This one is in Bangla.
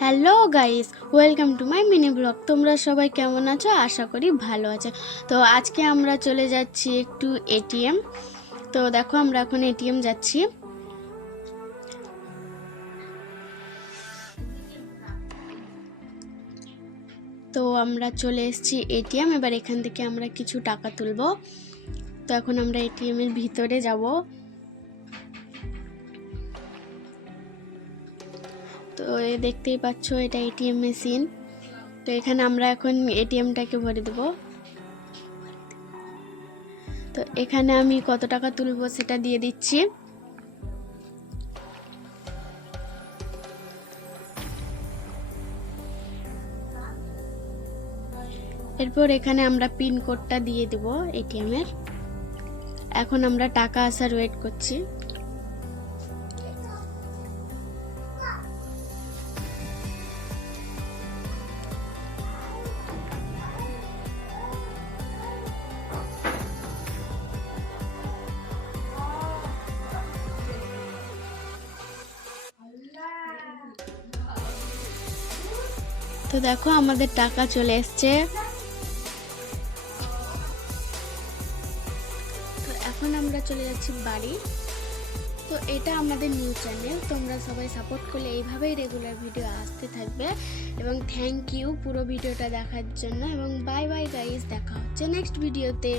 Hello guys, welcome to my mini blog. তোমরা সবাই কেমন আছো? আশা করি ভালো আছে। তো আজকে আমরা চলে যাচ্ছি একটু এটিএম। তো দেখো আমরা এখন এটিএম যাচ্ছি। তো আমরা চলে এসেছি এটিএম। এবার এখান থেকে আমরা কিছু টাকা তুলবো। তো এখন আমরা এটিএম এর ভিতরে যাব। তো দেখতেই পাচ্ছ এটা এটিএম মেশিন। তো এখানে আমরা এখন এটিএমটাকে ভরে দেবো। তো এখানে আমি কত টাকা তুলবো সেটা দিয়ে দিচ্ছি। এরপর এখানে আমরা পিন কোডটা দিয়ে দেব এটিএম এর। এখন আমরা টাকা আসার ওয়েট করছি। তো দেখো আমাদের টাকা চলে এসছে। তো এখন আমরা চলে যাচ্ছি বাড়ি। তো এটা আমাদের নিউ চ্যানেল, তোমরা সবাই সাপোর্ট করলে এইভাবেই রেগুলার ভিডিও আসতে থাকবে। এবং থ্যাংক ইউ পুরো ভিডিওটা দেখার জন্য। এবং বাই বাই গাইস, দেখা হচ্ছে নেক্সট ভিডিওতে।